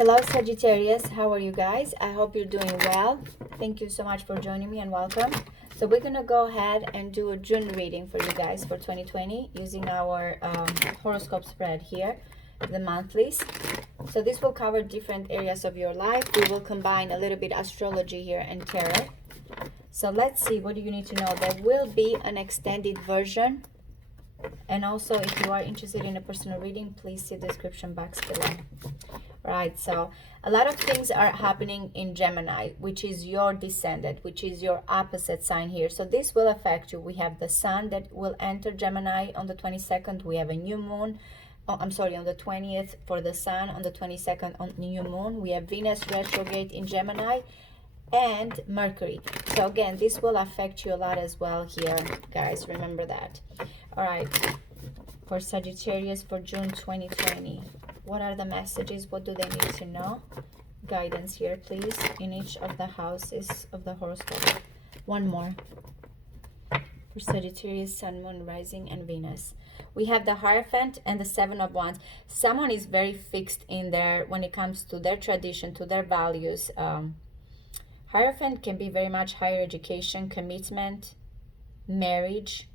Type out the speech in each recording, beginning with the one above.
Hello Sagittarius, how are you guys? I hope you're doing well. Thank you so much for joining me and welcome. So we're gonna go ahead and do a June reading for you guys for 2020 using our horoscope spread here, the monthlies. So this will cover different areas of your life. We will combine a little bit astrology here and tarot. So let's see, what do you need to know? There will be an extended version. And also, if you are interested in a personal reading, please see the description box below. Right, so a lot of things are happening in Gemini, which is your descendant, which is your opposite sign here. So this will affect you. We have the sun that will enter Gemini on the 22nd. We have a new moon. Oh, I'm sorry, on the 20th for the sun, on the 22nd on new moon. We have Venus retrograde in Gemini and Mercury. So again, this will affect you a lot as well here, guys. Remember that. All right, for Sagittarius for June 2020. What are the messages? What do they need to know? Guidance here, please, in each of the houses of the horoscope. One more. For Sagittarius, Sun, Moon, Rising, and Venus. We have the Hierophant and the Seven of Wands. Someone is very fixed in there when it comes to their tradition, to their values. Hierophant can be very much higher education, commitment, marriage,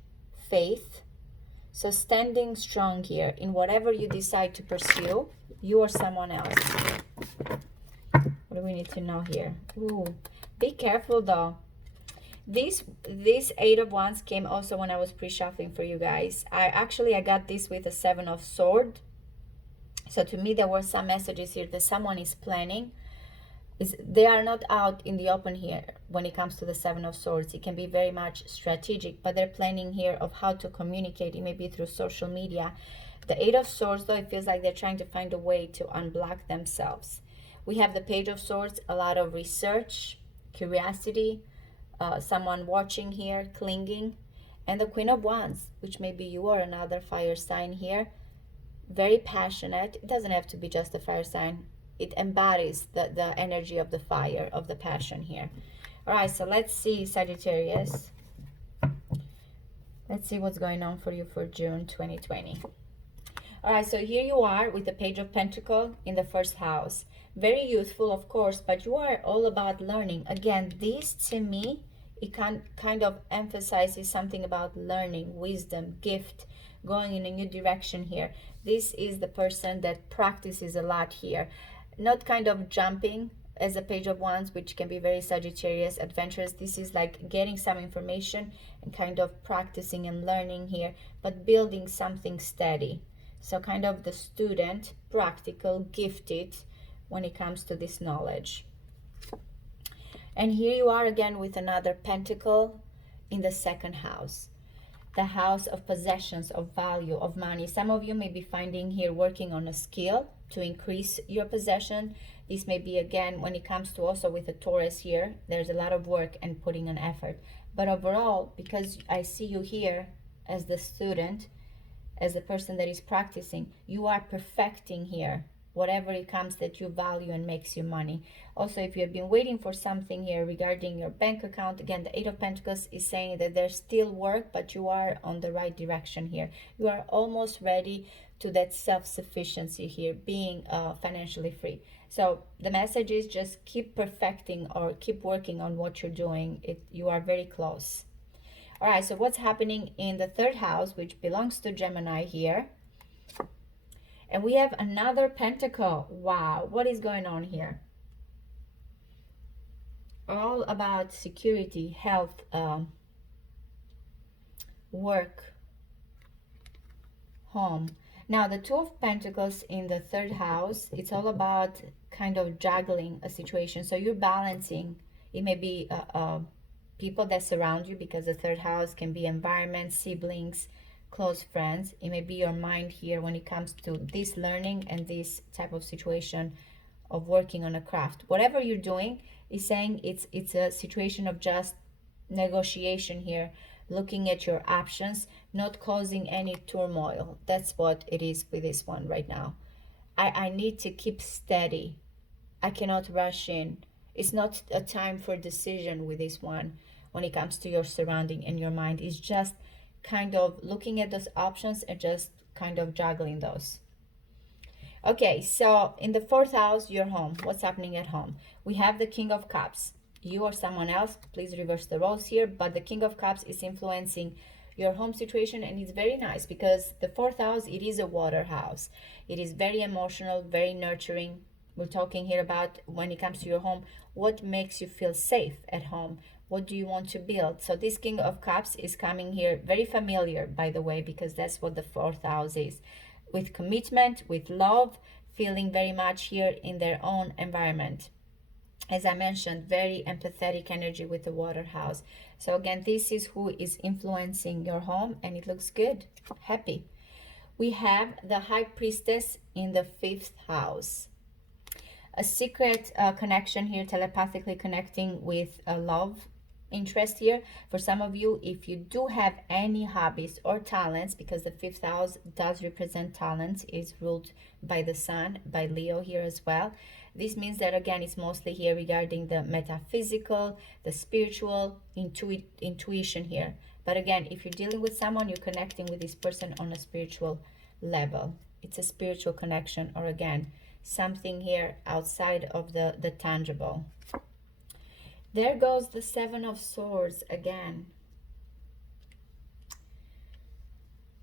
faith. So standing strong here in whatever you decide to pursue, you or someone else. What do we need to know here? Ooh, be careful though. This Eight of Wands came also when I was pre-shuffling for you guys. I got this with a Seven of Swords. So to me, there were some messages here that someone is planning. They are not out in the open here when it comes to the Seven of Swords. It can be very much strategic, but they're planning here of how to communicate. It may be through social media. The Eight of Swords, though, it feels like they're trying to find a way to unblock themselves. We have the Page of Swords, a lot of research, curiosity, someone watching here, clinging, and the Queen of Wands, which may be you or another fire sign here. Very passionate. It doesn't have to be just a fire sign. It embodies the energy of the fire, of the passion here. All right, so let's see, Sagittarius. Let's see what's going on for you for June 2020. All right, so here you are with the Page of Pentacles in the first house. Very youthful, of course, but you are all about learning. Again, this to me, it kind of emphasizes something about learning, wisdom, gift, going in a new direction here. This is the person that practices a lot here. Not kind of jumping as a Page of Wands, which can be very Sagittarius, adventurous. This is like getting some information and kind of practicing and learning here, but building something steady. So kind of the student, practical, gifted when it comes to this knowledge. And here you are again with another pentacle in the second house. The house of possessions, of value, of money. Some of you may be finding here working on a skill to increase your possession. This may be, again, when it comes to also with a Taurus here, there's a lot of work and putting an effort. But overall, because I see you here as the student, as the person that is practicing, you are perfecting here whatever it comes that you value and makes you money. Also, if you have been waiting for something here regarding your bank account, again, the Eight of Pentacles is saying that there's still work, but you are on the right direction here. You are almost ready to that self-sufficiency here, being financially free. So the message is just keep perfecting or keep working on what you're doing. You are very close. All right, so what's happening in the third house, which belongs to Gemini here? And we have another pentacle. Wow, what is going on here? All about security, health, work, home. Now, the Two of Pentacles in the third house, it's all about kind of juggling a situation. So you're balancing. It may be people that surround you, because the third house can be environment, siblings, close friends. It may be your mind here when it comes to this learning and this type of situation of working on a craft. Whatever you're doing is saying it's a situation of just negotiation here, looking at your options, not causing any turmoil. That's what it is with this one right now. I need to keep steady. I cannot rush in. It's not a time for decision with this one when it comes to your surrounding and your mind. It's just kind of looking at those options and just kind of juggling those. Okay, so in the fourth house, your home. What's happening at home? We have the King of Cups. You or someone else, please reverse the roles here, but the King of Cups is influencing your home situation, and it's very nice because the fourth house, it is a water house. It is very emotional, very nurturing. We're talking here about when it comes to your home, what makes you feel safe at home? What do you want to build? So this King of Cups is coming here, very familiar, by the way, because that's what the fourth house is, with commitment, with love, feeling very much here in their own environment. As I mentioned, very empathetic energy with the water house. So again, this is who is influencing your home, and it looks good. Happy. We have the High Priestess in the fifth house. A secret connection here, telepathically connecting with a love interest here. For some of you, if you do have any hobbies or talents, because the fifth house does represent talents, is ruled by the sun, by Leo here as well. This means that again, it's mostly here regarding the metaphysical, the spiritual, intuition here. But again, if you're dealing with someone, you're connecting with this person on a spiritual level. It's a spiritual connection, or again, something here outside of the tangible. There goes the Seven of Swords again.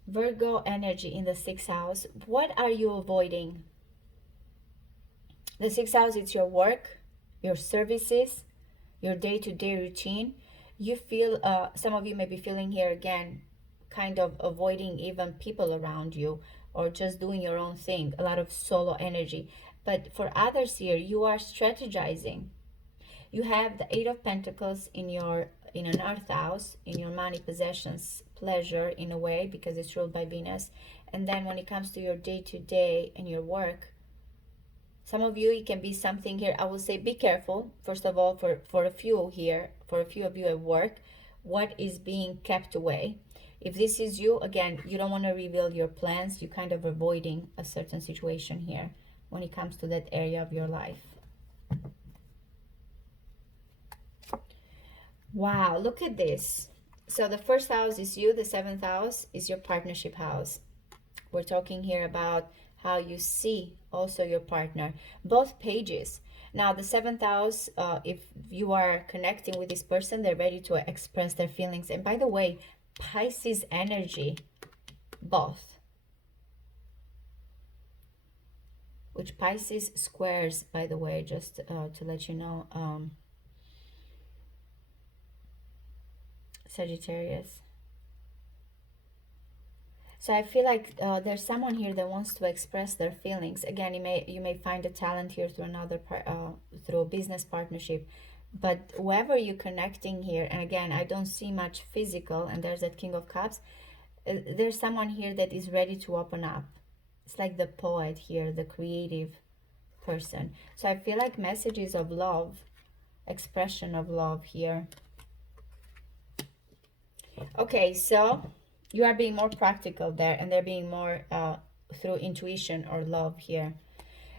Virgo energy in the sixth house. What are you avoiding? The sixth house, it's your work, your services, your day-to-day routine. You feel, some of you may be feeling here again, kind of avoiding even people around you, or just doing your own thing, a lot of solo energy. But for others here, you are strategizing. You have the Eight of Pentacles in an earth house, in your money, possessions, pleasure in a way, because it's ruled by Venus. And then when it comes to your day-to-day and your work, some of you, it can be something here. I will say be careful, first of all, for a few here, for a few of you at work, what is being kept away. If this is you, again, you don't want to reveal your plans. You're kind of avoiding a certain situation here when it comes to that area of your life. Wow, look at this. So the first house is you, the seventh house is your partnership house. We're talking here about how you see also your partner. Both pages. Now the seventh house, if you are connecting with this person, they're ready to express their feelings. And by the way, Pisces energy, both. Which Pisces squares, by the way, just to let you know, Sagittarius. So I feel like there's someone here that wants to express their feelings. Again, you may find a talent here through through a business partnership. But whoever you're connecting here, and again, I don't see much physical, and there's that King of Cups. There's someone here that is ready to open up. It's like the poet here, the creative person. So I feel like messages of love, expression of love here. Okay, so you are being more practical there, and they're being more through intuition or love here.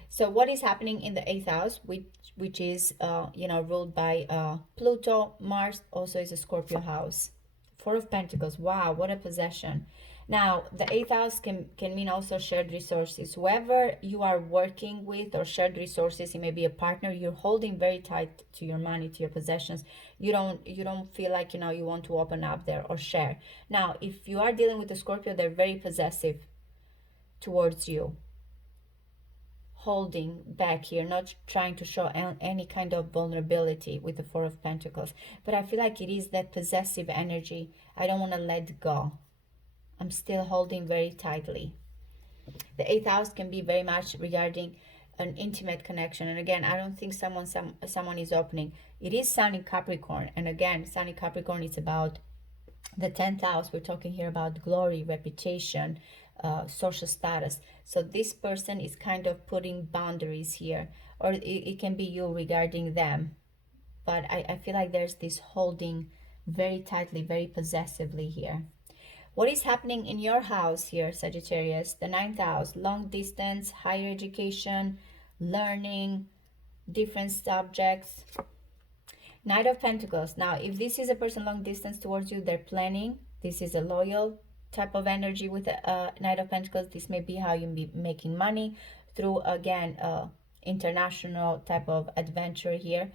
So what is happening in the eighth house, which is ruled by Pluto? Mars also is a Scorpio house. Four of Pentacles. Wow, what a possession. Now the eighth house can mean also shared resources. Whoever you are working with, or shared resources, it may be a partner, you're holding very tight to your money, to your possessions. You don't feel like you want to open up there or share. Now if you are dealing with a Scorpio, they're very possessive towards you, holding back here, not trying to show any kind of vulnerability with the Four of Pentacles. But I feel like it is that possessive energy. I don't want to let go. I'm still holding very tightly. The eighth house can be very much regarding an intimate connection. And again, I don't think someone is opening. It is Sun in Capricorn. And again, Sun in Capricorn is about the 10th house. We're talking here about glory, reputation, social status. So this person is kind of putting boundaries here, or it can be you regarding them. But I feel like there's this holding very tightly, very possessively here. What is happening in your house here, Sagittarius? The 9th house, long distance, higher education, learning, different subjects. Knight of Pentacles. Now, if this is a person long distance towards you, they're planning. This is a loyal type of energy with Knight of Pentacles. This may be how you be making money, through, again, international type of adventure here.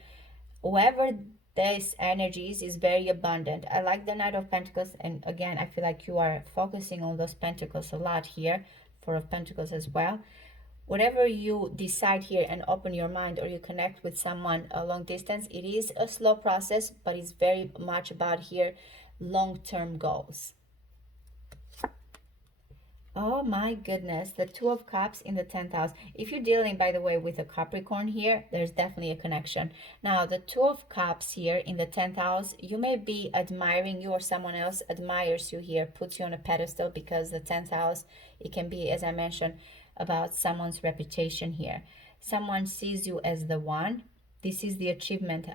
Whoever this energy is very abundant. I like the Knight of Pentacles, and again, I feel like you are focusing on those pentacles a lot here, Four of Pentacles as well. Whatever you decide here and open your mind, or you connect with someone a long distance, it is a slow process, but it's very much about here long-term goals. Oh my goodness, the Two of Cups in the 10th house. If you're dealing, by the way, with a Capricorn here, there's definitely a connection. Now, the Two of Cups here in the 10th house, you may be admiring you, or someone else admires you here, puts you on a pedestal, because the 10th house, it can be, as I mentioned, about someone's reputation here. Someone sees you as the one. This is the achievement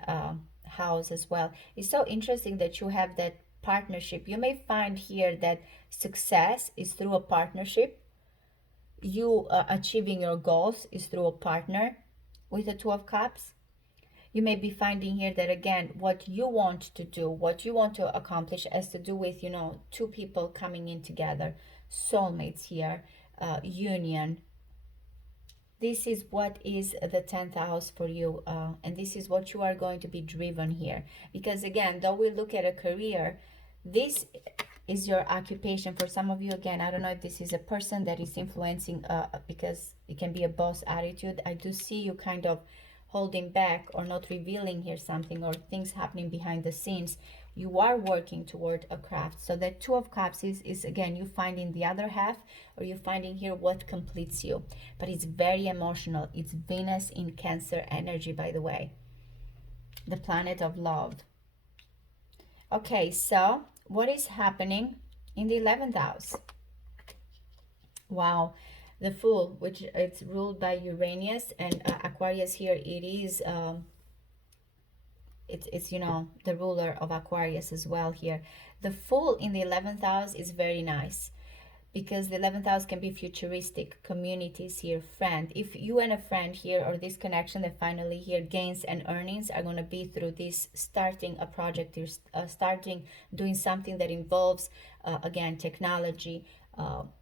house as well. It's so interesting that you have that partnership. You may find here that success is through a partnership. You achieving your goals is through a partner with the Two of Cups. You may be finding here that, again, what you want to do, what you want to accomplish, has to do with, you know, two people coming in together, soulmates here, union. This is what is the 10th house for you, and this is what you are going to be driven here. Because again, though we look at a career, this is your occupation. For some of you, again, I don't know if this is a person that is influencing, because it can be a boss attitude. I do see you kind of holding back or not revealing here something, or things happening behind the scenes. You are working toward a craft. So that Two of Cups is again, you finding the other half, or you finding here what completes you. But it's very emotional. It's Venus in Cancer energy, by the way. The planet of love. Okay, so what is happening in the 11th house? Wow. The Fool, which it's ruled by Uranus and Aquarius here. It is it's you know, the ruler of Aquarius as well here. The Fool in the 11th house is very nice, because the 11th house can be futuristic, communities here, friend. If you and a friend here, or this connection that finally here gains and earnings, are going to be through this starting a project, you're starting doing something that involves again, technology,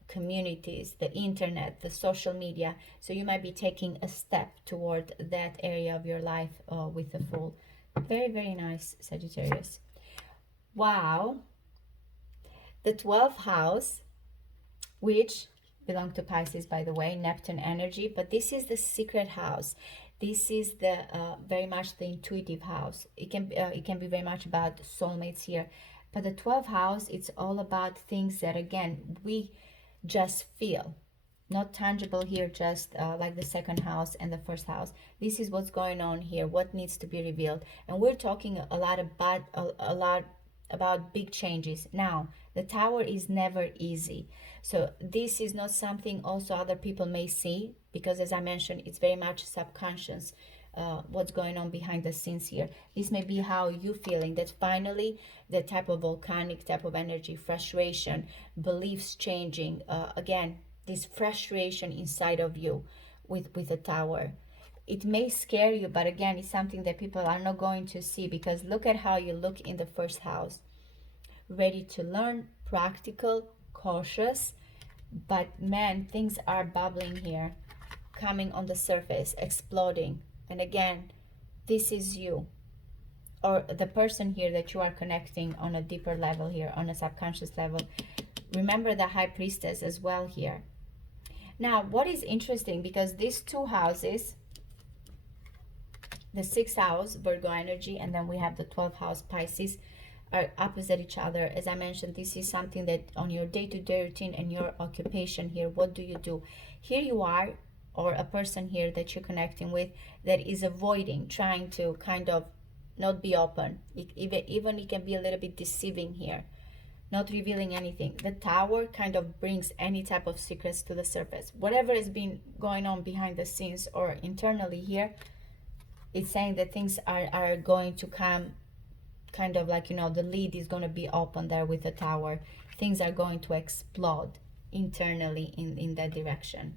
communities, the internet, the social media. So you might be taking a step toward that area of your life with the Fool. Very, very nice, Sagittarius. Wow. The 12th house, which belong to Pisces, by the way, Neptune energy, but this is the secret house. This is the very much the intuitive house. It can be very much about soulmates here, but the 12th house, it's all about things that, again, we just feel, not tangible here, just like the second house and the first house. This is what's going on here, what needs to be revealed, and we're talking a lot about big changes. Now, the Tower is never easy, so this is not something also other people may see, because as I mentioned, it's very much subconscious, what's going on behind the scenes here. This may be how you feeling, that finally the type of volcanic type of energy, frustration, beliefs changing, again, this frustration inside of you with the Tower. It may scare you, but again, it's something that people are not going to see, because look at how you look in the first house. Ready to learn, practical, cautious, but man, things are bubbling here, coming on the surface, exploding. And again, this is you, or the person here that you are connecting on a deeper level here, on a subconscious level. Remember the High Priestess as well here. Now, what is interesting, because these two houses, the 6th house, Virgo energy, and then we have the 12th house, Pisces, are opposite each other. As I mentioned, this is something that on your day-to-day routine and your occupation here, what do you do? Here you are, or a person here that you're connecting with that is avoiding, trying to kind of not be open. Even it can be a little bit deceiving here, not revealing anything. The Tower kind of brings any type of secrets to the surface. Whatever has been going on behind the scenes or internally here, it's saying that things are going to come kind of like, you know, the lid is going to be open there with the Tower. Things are going to explode internally in that direction.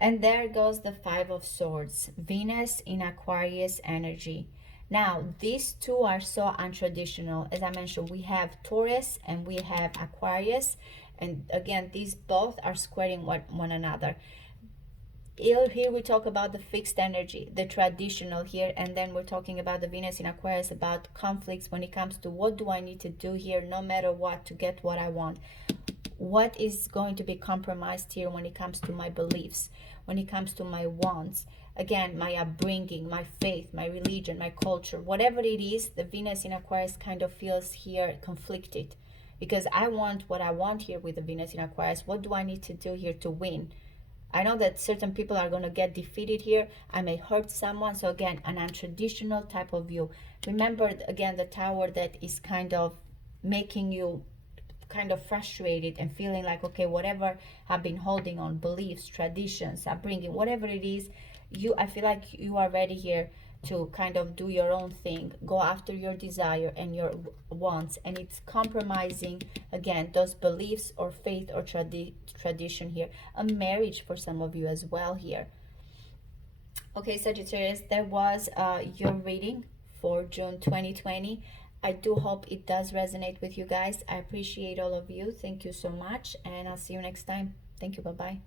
And there goes the 5 of Swords, Venus in Aquarius energy. Now, these two are so untraditional. As I mentioned, we have Taurus and we have Aquarius. And again, these both are squaring one another. Here we talk about the fixed energy, the traditional here, and then we're talking about the Venus in Aquarius, about conflicts when it comes to what do I need to do here no matter what to get what I want. What is going to be compromised here when it comes to my beliefs, when it comes to my wants, again, my upbringing, my faith, my religion, my culture, whatever it is. The Venus in Aquarius kind of feels here conflicted, because I want what I want here with the Venus in Aquarius. What do I need to do here to win? I know that certain people are going to get defeated here. I may hurt someone. So again, an untraditional type of view. Remember, again, the Tower that is kind of making you kind of frustrated and feeling like, okay, whatever I've been holding on, beliefs, traditions, upbringing, whatever it is, I feel like you are ready here to kind of do your own thing, go after your desire and your wants, and it's compromising, again, those beliefs or faith or tradition here. A marriage for some of you as well here. Okay, Sagittarius, that was your reading for June 2020. I do hope it does resonate with you guys. I appreciate all of you. Thank you so much, and I'll see you next time. Thank you. Bye-bye.